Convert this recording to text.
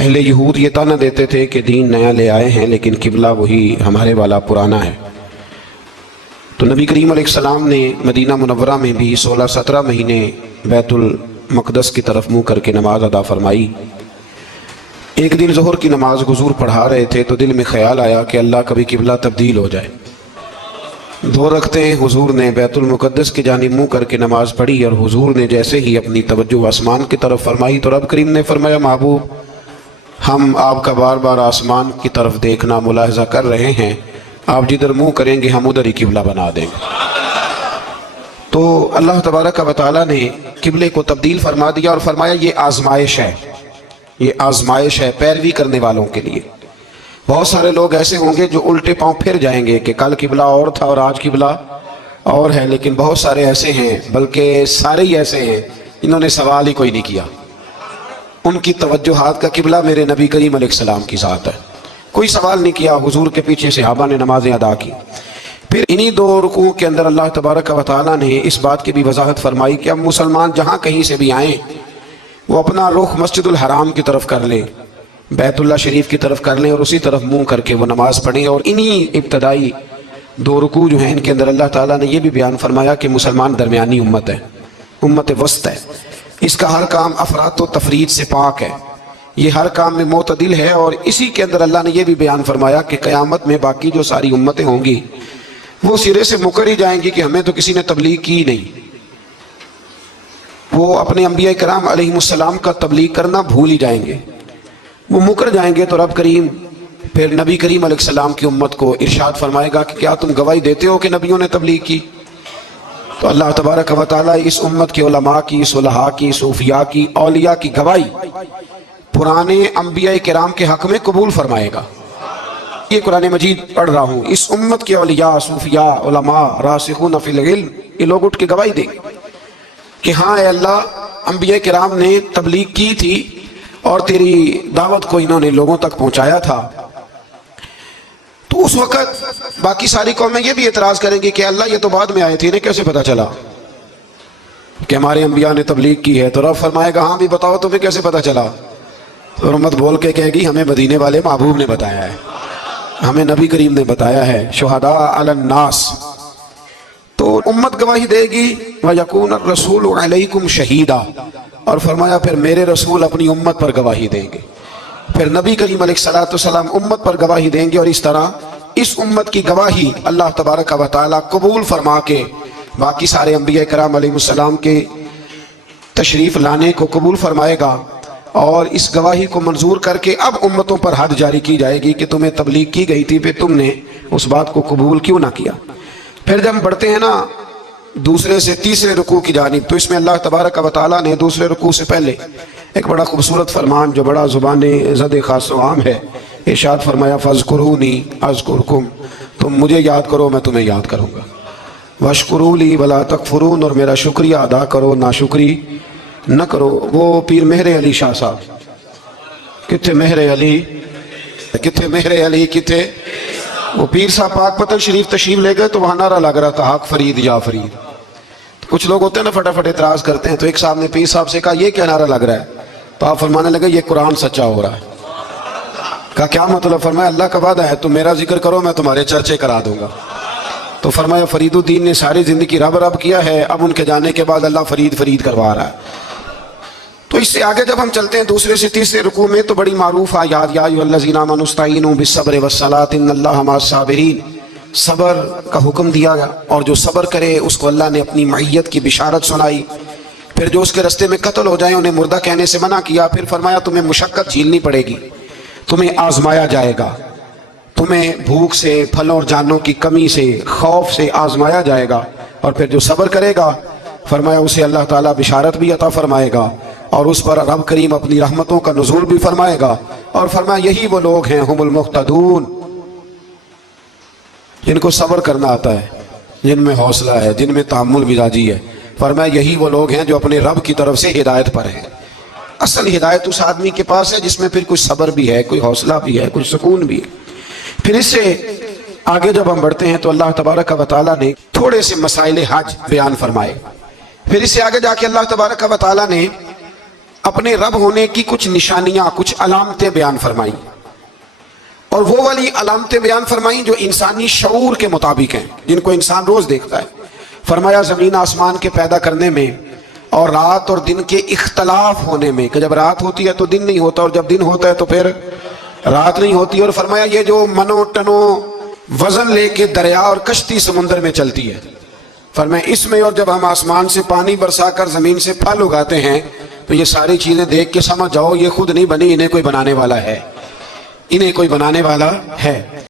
اہل یہود یہ طعنہ دیتے تھے کہ دین نیا لے آئے ہیں لیکن قبلہ وہی ہمارے والا پرانا ہے۔ تو نبی کریم علیہ السلام نے مدینہ منورہ میں بھی 16-17 مہینے بیت المقدس کی طرف منہ کر کے نماز ادا فرمائی۔ ایک دن ظہر کی نماز حضور پڑھا رہے تھے تو دل میں خیال آیا کہ اللہ کبھی قبلہ تبدیل ہو جائے۔ 2 رکعتیں حضور نے بیت المقدس کی جانب منہ کر کے نماز پڑھی، اور حضور نے جیسے ہی اپنی توجہ آسمان کی طرف فرمائی تو رب کریم نے فرمایا، محبوب ہم آپ کا بار بار آسمان کی طرف دیکھنا ملاحظہ کر رہے ہیں، آپ جدھر منہ کریں گے ہم ادھر ہی قبلہ بنا دیں گے۔ تو اللہ تبارک و تعالیٰ نے قبلے کو تبدیل فرما دیا اور فرمایا یہ آزمائش ہے، یہ آزمائش ہے پیروی کرنے والوں کے لیے۔ بہت سارے لوگ ایسے ہوں گے جو الٹے پاؤں پھر جائیں گے کہ کل قبلہ اور تھا اور آج قبلہ اور ہے، لیکن بہت سارے ایسے ہیں، بلکہ سارے ہی ایسے ہیں انہوں نے سوال ہی کوئی نہیں کیا۔ ان کی توجہات کا قبلہ میرے نبی کریم علیہ السلام کی ذات ہے، کوئی سوال نہیں کیا۔ حضور کے پیچھے صحابہ نے نمازیں ادا کی۔ پھر انہی 2 رکوع کے اندر اللہ تبارک و تعالیٰ نے اس بات کی بھی وضاحت فرمائی کہ اب مسلمان جہاں کہیں سے بھی آئیں وہ اپنا رخ مسجد الحرام کی طرف کر لیں، بیت اللہ شریف کی طرف کر لیں اور اسی طرف منہ کر کے وہ نماز پڑھیں۔ اور انہی ابتدائی 2 رکوع جو ہیں ان کے اندر اللہ تعالیٰ نے یہ بھی بیان فرمایا کہ مسلمان درمیانی امت ہے، امت وسط ہے، اس کا ہر کام افراط و تفرید سے پاک ہے، یہ ہر کام میں معتدل ہے۔ اور اسی کے اندر اللہ نے یہ بھی بیان فرمایا کہ قیامت میں باقی جو ساری امتیں ہوں گی وہ سرے سے مکر ہی جائیں گی کہ ہمیں تو کسی نے تبلیغ کی نہیں، وہ اپنے انبیاء کرام علیہ السلام کا تبلیغ کرنا بھول ہی جائیں گے، وہ مکر جائیں گے۔ تو رب کریم پھر نبی کریم علیہ السلام کی امت کو ارشاد فرمائے گا کہ کیا تم گواہی دیتے ہو کہ نبیوں نے تبلیغ کی؟ تو اللہ تبارک و تعالیٰ اس امت کے علماء کی، صلحاء کی، صوفیاء کی، اولیاء کی گواہی پرانے انبیاء کرام کے حق میں قبول فرمائے گا۔ یہ قرآن مجید پڑھ رہا ہوں، اس امت کے اولیاء، صوفیاء، علماء، راسخون فی العلم، یہ لوگ اٹھ کے گواہی دیں گے کہ ہاں اے اللہ، انبیاء کرام نے تبلیغ کی تھی اور تیری دعوت کو انہوں نے لوگوں تک پہنچایا تھا۔ تو اس وقت باقی ساری قومیں یہ بھی اعتراض کریں گے کہ اللہ یہ تو بعد میں آئے تھے، انہیں کیسے پتا چلا کہ ہمارے انبیاء نے تبلیغ کی ہے؟ تو رب فرمائے گا ہاں بھی بتاؤ تمہیں کیسے پتا چلا؟ تو امت بول کے کہے گی ہمیں مدینے والے محبوب نے بتایا ہے، ہمیں نبی کریم نے بتایا ہے، شہداء علی الناس۔ تو امت گواہی دے گی وَيَكُونَ الرَّسُولُ عَلَيْكُمْ شَهِيدًا، اور فرمایا پھر میرے رسول اپنی امت پر گواہی دیں گے، پھر نبی کریم علیہ السلام امت پر گواہی دیں گے، اور اس طرح اس امت کی گواہی اللہ تبارک و تعالیٰ قبول فرما کے باقی سارے انبیاء کرام علیہ السلام کے تشریف لانے کو قبول فرمائے گا، اور اس گواہی کو منظور کر کے اب امتوں پر حد جاری کی جائے گی کہ تمہیں تبلیغ کی گئی تھی، پھر تم نے اس بات کو قبول کیوں نہ کیا۔ پھر جب ہم بڑھتے ہیں نا دوسرے سے تیسرے رکوع کی جانب، تو اس میں اللہ تبارک و تعالیٰ نے دوسرے رکوع سے پہلے ایک بڑا خوبصورت فرمان جو بڑا زبان زد خاص و عام ہے، ارشاد فرمایا فَاذْكُرُونِي أَذْكُرْكُمْ، تم مجھے یاد کرو میں تمہیں یاد کروں گا، وَاشْكُرُوا لِي وَلَا تَكْفُرُونَ، اور میرا شکریہ ادا کرو ناشکری نہ کرو۔ وہ پیر مہر علی شاہ صاحب، کتھے مہر علی، کتھے مہر علی، کتھے وہ پیر صاحب پاک پتن شریف تشریف لے گئے تو وہاں نعرہ لگ رہا تھا حق فرید یا فرید۔ کچھ لوگ ہوتے ہیں نا فٹافٹ اعتراض کرتے ہیں، تو ایک صاحب نے پیر صاحب سے کہا یہ کیا نعرہ لگ رہا ہے؟ تو آپ فرمانے لگے یہ قرآن سچا ہو رہا ہے۔ کہا کیا مطلب؟ فرمایا اللہ کا وعدہ ہے تم میرا ذکر کرو میں تمہارے چرچے کرا دوں گا۔ تو فرمایا فرید الدین نے ساری زندگی رب رب کیا ہے، اب ان کے جانے کے بعد اللہ فرید فرید کروا رہا ہے۔ تو اس سے آگے جب ہم چلتے ہیں دوسرے سے تیسرے رکوع میں، تو بڑی معروف آیات یا ایھا الذین آمنوا استعینوا بالصبر والصلاۃ ان اللہ مع الصابرین، صبر کا حکم دیا گیا، اور جو صبر کرے اس کو اللہ نے اپنی معیت کی بشارت سنائی۔ پھر جو اس کے رستے میں قتل ہو جائیں انہیں مردہ کہنے سے منع کیا۔ پھر فرمایا تمہیں مشقت جھیلنی پڑے گی، تمہیں آزمایا جائے گا، تمہیں بھوک سے، پھلوں اور جانوں کی کمی سے، خوف سے آزمایا جائے گا، اور پھر جو صبر کرے گا فرمایا اسے اللہ تعالیٰ بشارت بھی عطا فرمائے گا، اور اس پر رب کریم اپنی رحمتوں کا نزول بھی فرمائے گا، اور فرمایا یہی وہ لوگ ہیں ہم المہتدون، جن کو صبر کرنا آتا ہے، جن میں حوصلہ ہے، جن میں تحمل مزاجی ہے۔ فرمایا یہی وہ لوگ ہیں جو اپنے رب کی طرف سے ہدایت پر ہیں۔ اصل ہدایت اس آدمی کے پاس ہے جس میں پھر کچھ صبر بھی ہے، کوئی حوصلہ بھی ہے، کچھ سکون بھی ہے۔ پھر اس سے آگے جب ہم بڑھتے ہیں تو اللہ تبارک و تعالیٰ نے تھوڑے سے مسائل حج بیان فرمائے۔ پھر اس سے آگے جا کے اللہ تبارک و تعالیٰ نے اپنے رب ہونے کی کچھ نشانیاں، کچھ علامتیں بیان فرمائی، اور وہ والی علامتیں بیان فرمائیں جو انسانی شعور کے مطابق ہیں، جن کو انسان روز دیکھتا ہے۔ فرمایا زمین آسمان کے پیدا کرنے میں اور رات اور دن کے اختلاف ہونے میں، کہ جب رات ہوتی ہے تو دن نہیں ہوتا، اور جب دن ہوتا ہے تو پھر رات نہیں ہوتی۔ اور فرمایا یہ جو منو ٹنو وزن لے کے دریا اور کشتی سمندر میں چلتی ہے، فرمایا اس میں، اور جب ہم آسمان سے پانی برسا کر زمین سے پھل اگاتے ہیں، تو یہ ساری چیزیں دیکھ کے سمجھ جاؤ یہ خود نہیں بنی، انہیں کوئی بنانے والا ہے، انہیں کوئی بنانے والا ہے۔